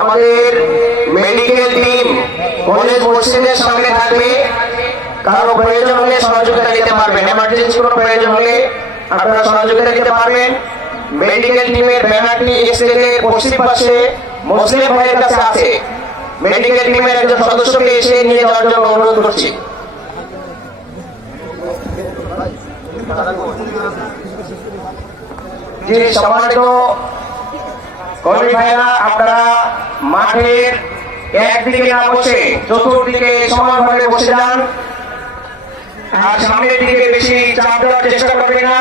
আমাদের medical team college মসজিদের সঙ্গে থাকবে। কারও প্রয়োজন হলে সহযোগিতা নিতে পারবেন। এমার্জেন্সি কোনো প্রয়োজন হলে আপনারা সহযোগিতা নিতে পারবেন। মেডিকেল টিমের ব্যানারটি স্টেজের পশ্চিম পাশে মুসলিম ভাইয়ের কাছে আছে। মেডিকেল টিমের একজন সদস্যকে এসে নিয়ে যাওয়ার জন্য অনুরোধ করছি। সম্মানিত কর্মী ভাইরা আপনারা মাঠের একদিকে না বসে চতুর্দিকে সমানভাবে বসে যান। আর সামনের দিকে বেশি চাপ দেওয়ার চেষ্টা করবেন না।